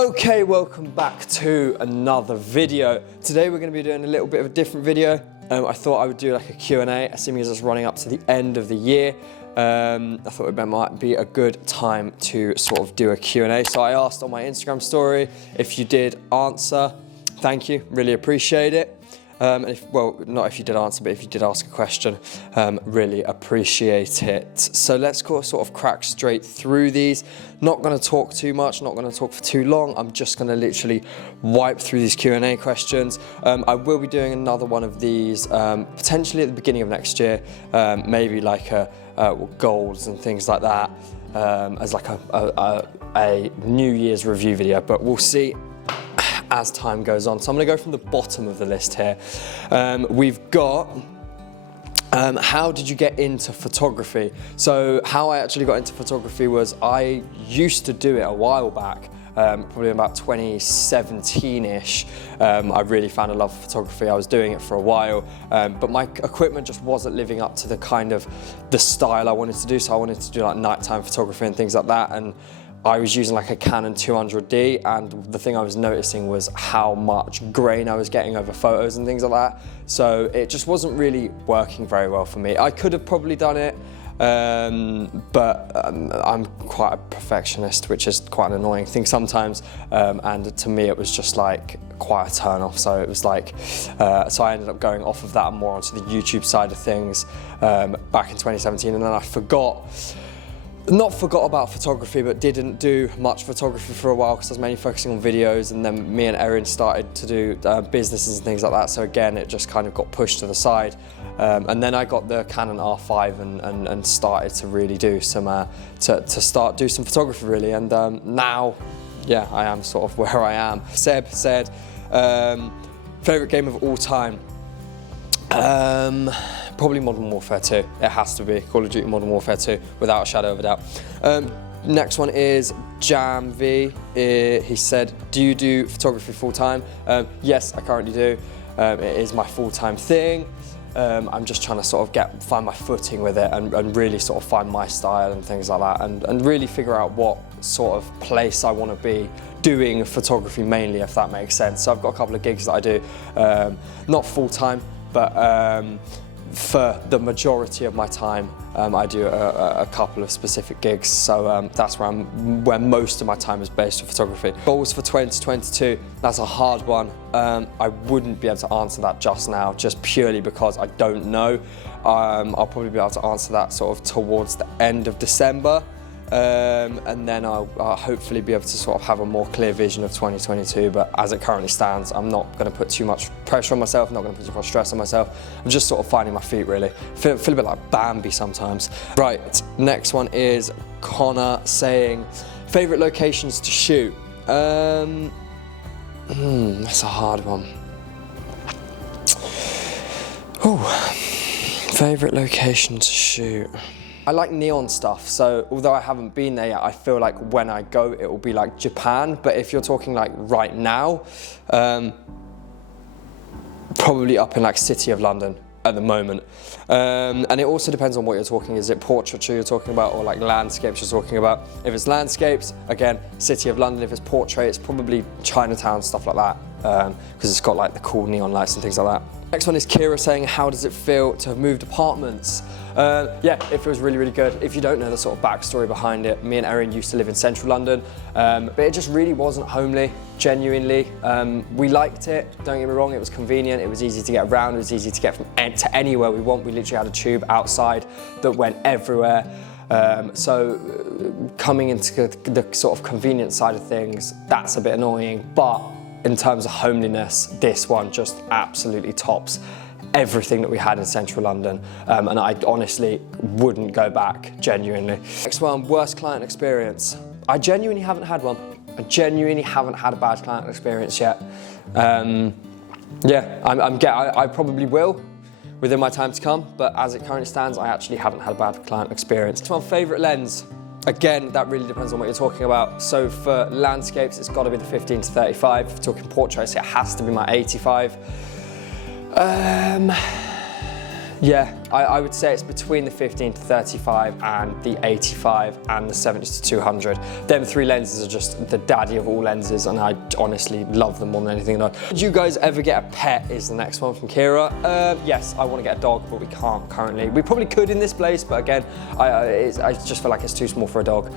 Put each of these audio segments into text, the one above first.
Okay, welcome back to another video. Today we're going to be doing a little bit of a different video. I thought I would do like a Q&A, assuming as it's running up to the end of the year. I thought it might be a good time to sort of do a Q&A. So I asked on my Instagram story. If you did answer, thank you, really appreciate it. Well, not if you did answer, but if you did ask a question, really appreciate it. So let's sort of crack straight through these. Not going to talk too much, not going to talk for too long. I'm just going to literally wipe through these Q&A questions. I will be doing another one of these potentially at the beginning of next year, maybe like goals and things like that, as like a New Year's review video, but we'll see as time goes on. So I'm going to go from the bottom of the list here. We've got how did you get into photography? So how I actually got into photography was I used to do it a while back, probably about 2017-ish. I really found a love for photography. I was doing it for a while, but my equipment just wasn't living up to the style I wanted to do. So I wanted to do like nighttime photography and things like that. And I was using like a Canon 200D, and the thing I was noticing was how much grain I was getting over photos and things like that. So it just wasn't really working very well for me. I could have probably done it, but I'm quite a perfectionist, which is quite an annoying thing sometimes. And to me, it was just like quite a turn off. So it was like, so I ended up going off of that and more onto the YouTube side of things back in 2017, and then I not forgot about photography, but didn't do much photography for a while because I was mainly focusing on videos, and then me and Erin started to do businesses and things like that. So again, it just kind of got pushed to the side. And then I got the Canon R5 and started to really do some, do some photography really. And now, yeah, I am sort of where I am. Seb said, favorite game of all time? Probably Modern Warfare 2. It has to be Call of Duty Modern Warfare 2, without a shadow of a doubt. Next one is Jam V. He said, do you do photography full time? Yes, I currently do. It is my full-time thing. I'm just trying to sort of find my footing with it and really sort of find my style and things like that, and really figure out what sort of place I want to be doing photography mainly, if that makes sense. So I've got a couple of gigs that I do, not full-time, but for the majority of my time, I do a couple of specific gigs. So that's where most of my time is based on photography. Goals for 2022, that's a hard one. I wouldn't be able to answer that just now, just purely because I don't know. I'll probably be able to answer that sort of towards the end of December. And then I'll hopefully be able to sort of have a more clear vision of 2022, but as it currently stands, I'm not going to put too much pressure on myself, I'm not going to put too much stress on myself. I'm just sort of finding my feet really. Feel a bit like Bambi sometimes. Right, next one is Connor saying, favourite locations to shoot? That's a hard one. Ooh, favourite location to shoot? I like neon stuff, so although I haven't been there yet, I feel like when I go, it will be like Japan. But if you're talking like right now, probably up in like City of London at the moment. And it also depends on what you're talking. Is it portraiture you're talking about, or like landscapes you're talking about? If it's landscapes, again, City of London. If it's portrait, it's probably Chinatown, stuff like that, because it's got like the cool neon lights and things like that. Next one is Kira saying, how does it feel to have moved apartments? Yeah, it feels really, really good. If you don't know the sort of backstory behind it, me and Erin used to live in central London, but it just really wasn't homely, genuinely. We liked it, don't get me wrong, it was convenient, it was easy to get around, it was easy to get from to anywhere we want. We literally had a tube outside that went everywhere. So coming into the sort of convenient side of things, that's a bit annoying, but in terms of homeliness, this one just absolutely tops everything that we had in central London, and I honestly wouldn't go back, genuinely. Next one, worst client experience. I genuinely haven't had one. I genuinely haven't had a bad client experience yet. Yeah, I probably will within my time to come, but as it currently stands, I actually haven't had a bad client experience. Next one, favourite lens. Again, that really depends on what you're talking about. So for landscapes, it's got to be the 15 to 35. If we're talking portraits, it has to be my 85. Yeah, I would say it's between the 15 to 35 and the 85 and the 70 to 200. Them three lenses are just the daddy of all lenses, and I honestly love them more than anything. Would you guys ever get a pet is the next one from Kira. Yes, I want to get a dog, but we can't currently. We probably could in this place, but again, I just feel like it's too small for a dog,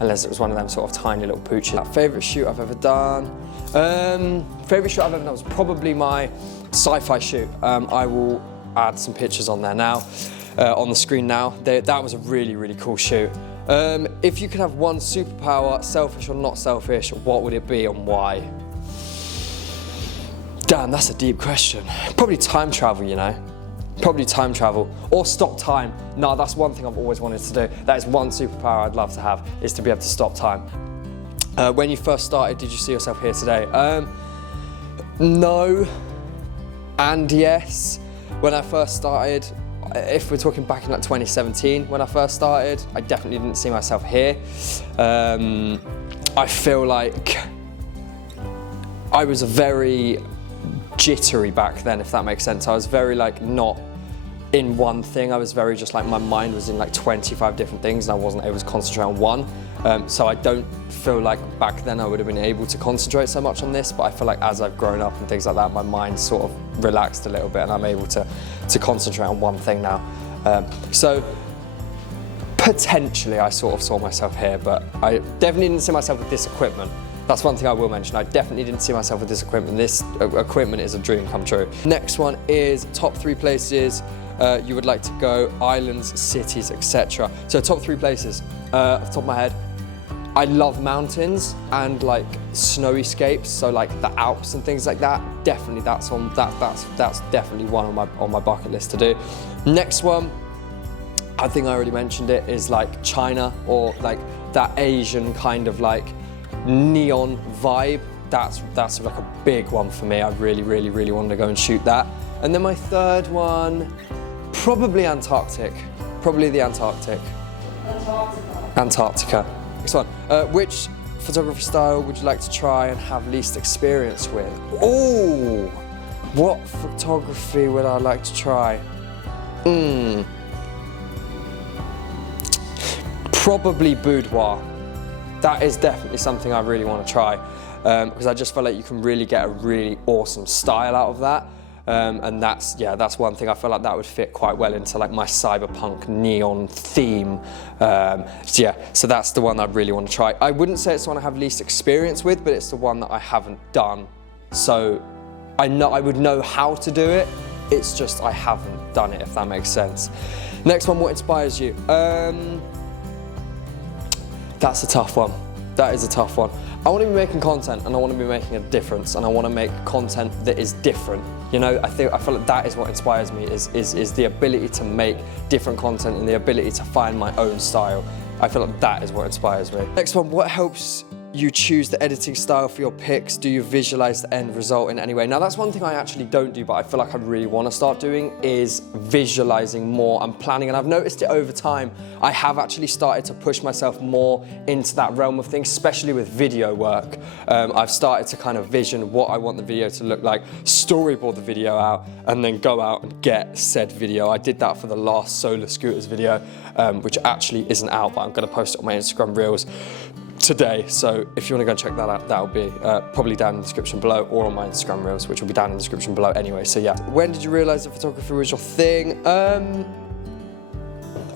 unless it was one of them sort of tiny little pooches. Favourite shoot I've ever done? Favourite shoot I've ever done was probably my sci-fi shoot. I will add some pictures on there now, on the screen now. That was a really, really cool shoot. If you could have one superpower, selfish or not selfish, what would it be and why? Damn, that's a deep question. Probably time travel, you know? Probably time travel. Or stop time. No, that's one thing I've always wanted to do. That is one superpower I'd love to have, is to be able to stop time. When you first started, did you see yourself here today? No and yes. When I first started, if we're talking back in like 2017, when I first started, I definitely didn't see myself here. I feel like I was very jittery back then, if that makes sense. I was very like not in one thing. I was very just like, my mind was in like 25 different things and I wasn't able to concentrate on one. So I don't feel like back then I would have been able to concentrate so much on this, but I feel like as I've grown up and things like that, my mind sort of relaxed a little bit and I'm able to concentrate on one thing now. So potentially I sort of saw myself here, but I definitely didn't see myself with this equipment. That's one thing I will mention. I definitely didn't see myself with this equipment. This equipment is a dream come true. Next one is top 3 places you would like to go, islands, cities, etc. So top 3 places, off the top of my head, I love mountains and like snowy scapes, so like the Alps and things like that. Definitely that's definitely one on my bucket list to do. Next one, I think I already mentioned it, is like China, or like that Asian kind of like neon vibe. That's like a big one for me. I really wanted to go and shoot that. And then my third one, probably Antarctic. Probably the Antarctic. Antarctica. Next one. Which photography style would you like to try and have least experience with? Oh, what photography would I like to try? Probably boudoir. That is definitely something I really want to try, because I just feel like you can really get a really awesome style out of that. And that's one thing I feel like that would fit quite well into like my cyberpunk neon theme. So that's the one I really want to try. I wouldn't say it's the one I have least experience with, but it's the one that I haven't done. So I would know how to do it. It's just I haven't done it, if that makes sense. Next one, what inspires you? That's a tough one. That is a tough one. I want to be making content and I want to be making a difference, and I want to make content that is different. You know, I feel like that is what inspires me, is the ability to make different content and the ability to find my own style. I feel like that is what inspires me. Next one, what helps you choose the editing style for your pics? Do you visualize the end result in any way? Now that's one thing I actually don't do, but I feel like I really want to start doing, is visualizing more and planning. And I've noticed it over time. I have actually started to push myself more into that realm of things, especially with video work. I've started to kind of vision what I want the video to look like, storyboard the video out, and then go out and get said video. I did that for the last solar scooters video, which actually isn't out, but I'm going to post it on my Instagram Reels today. So if you want to go and check that out, that'll be probably down in the description below, or on my Instagram Reels, which will be down in the description below anyway. So yeah. When did you realise that photography was your thing?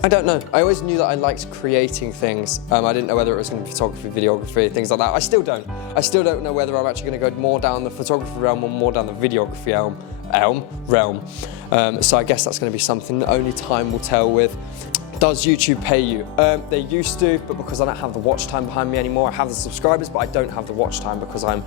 I don't know. I always knew that I liked creating things. I didn't know whether it was going to be photography, videography, things like that. I still don't. I still don't know whether I'm actually going to go more down the photography realm or more down the videography realm. So I guess that's going to be something that only time will tell with. Does YouTube pay you? They used to, but because I don't have the watch time behind me anymore. I have the subscribers, but I don't have the watch time because I'm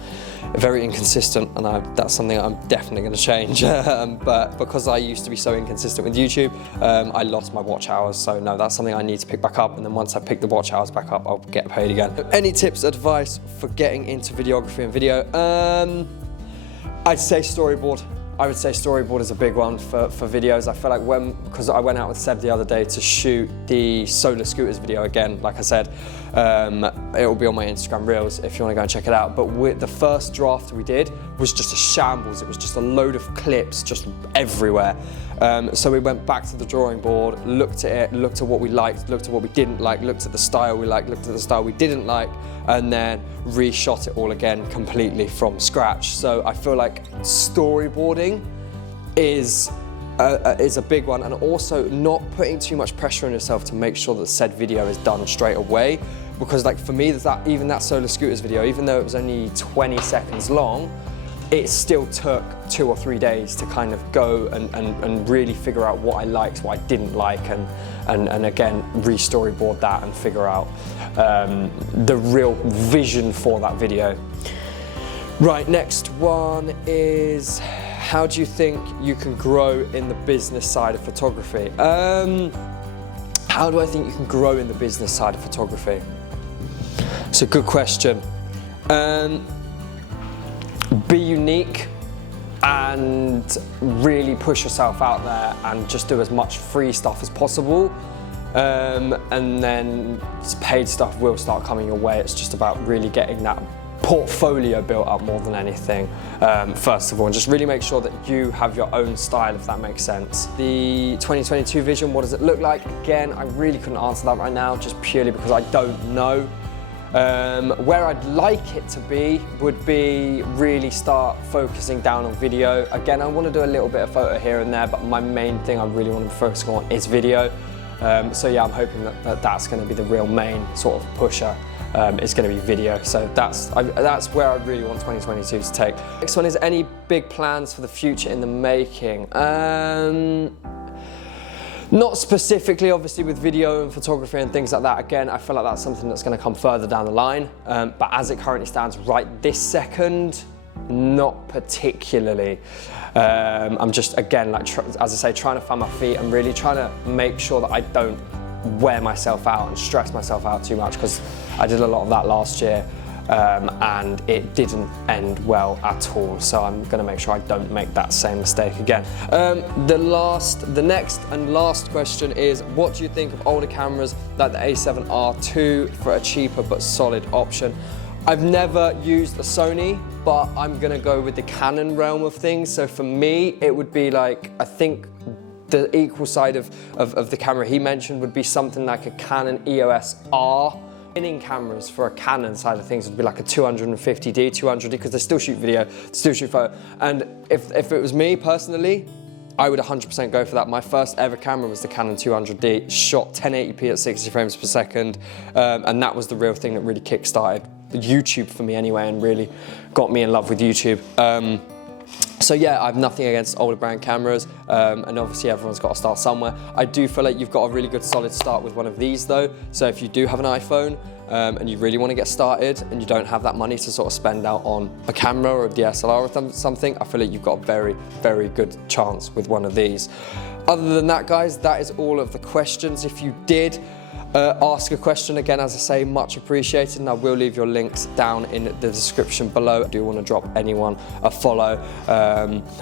very inconsistent, and that's something I'm definitely going to change. But because I used to be so inconsistent with YouTube, I lost my watch hours. So no, that's something I need to pick back up, and then once I pick the watch hours back up, I'll get paid again. Any tips, advice for getting into videography and video? I'd say storyboard. I would say storyboard is a big one for videos. I feel like because I went out with Seb the other day to shoot the solar scooters video again, like I said, it will be on my Instagram Reels if you want to go and check it out. But the first draft we did was just a shambles. It was just a load of clips just everywhere. So we went back to the drawing board, looked at it, looked at what we liked, looked at what we didn't like, looked at the style we liked, looked at the style we didn't like, and then reshot it all again completely from scratch. So I feel like storyboarding is a big one, and also not putting too much pressure on yourself to make sure that said video is done straight away. Because like for me, even that solar scooters video, even though it was only 20 seconds long, it still took 2 or 3 days to kind of go and really figure out what I liked, what I didn't like, and again, re-storyboard that and figure out the real vision for that video. Right, next one is, how do you think you can grow in the business side of photography? How do I think you can grow in the business side of photography? It's a good question. Be unique and really push yourself out there and just do as much free stuff as possible. And then paid stuff will start coming your way. It's just about really getting that portfolio built up more than anything, first of all, and just really make sure that you have your own style, if that makes sense. The 2022 vision, what does it look like? Again, I really couldn't answer that right now, just purely because I don't know. Where I'd like it to be would be really start focusing down on video. Again, I want to do a little bit of photo here and there, but my main thing I really want to be focusing on is video. So yeah, I'm hoping that's going to be the real main sort of pusher. Is going to be video. So that's where I really want 2022 to take. Next one is, any big plans for the future in the making? Not specifically, obviously, with video and photography and things like that. Again, I feel like that's something that's going to come further down the line. But as it currently stands right this second, not particularly. I'm just, again, like as I say, trying to find my feet. I'm really trying to make sure that I don't wear myself out and stress myself out too much, because I did a lot of that last year and it didn't end well at all. So I'm going to make sure I don't make that same mistake again. The next and last question is, what do you think of older cameras like the A7R II for a cheaper but solid option? I've never used a Sony, but I'm going to go with the Canon realm of things. So for me, it would be like, I think the equal side of the camera he mentioned would be something like a Canon EOS R. Inning cameras for a Canon side of things would be like a 250D, 200D, because they still shoot video, still shoot photo. And if it was me personally, I would 100% go for that. My first ever camera was the Canon 200D, shot 1080p at 60 frames per second, and that was the real thing that really kick-started YouTube for me anyway, and really got me in love with YouTube. So yeah, I have nothing against older brand cameras, and obviously everyone's got to start somewhere. I do feel like you've got a really good solid start with one of these though. So if you do have an iPhone and you really want to get started and you don't have that money to sort of spend out on a camera or a DSLR or something, I feel like you've got a very, very good chance with one of these. Other than that, guys, that is all of the questions. If you did ask a question, again, as I say, much appreciated, and I will leave your links down in the description below. I do want to drop anyone a follow,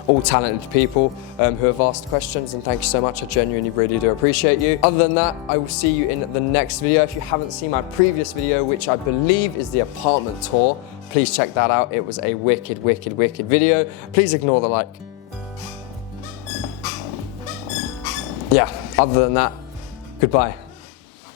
all talented people who have asked questions, and thank you so much. I genuinely really do appreciate you. Other than that, I will see you in the next video. If you haven't seen my previous video, which I believe is the apartment tour, please check that out. It was a wicked, wicked, wicked video. Please ignore the like. Yeah, other than that, goodbye.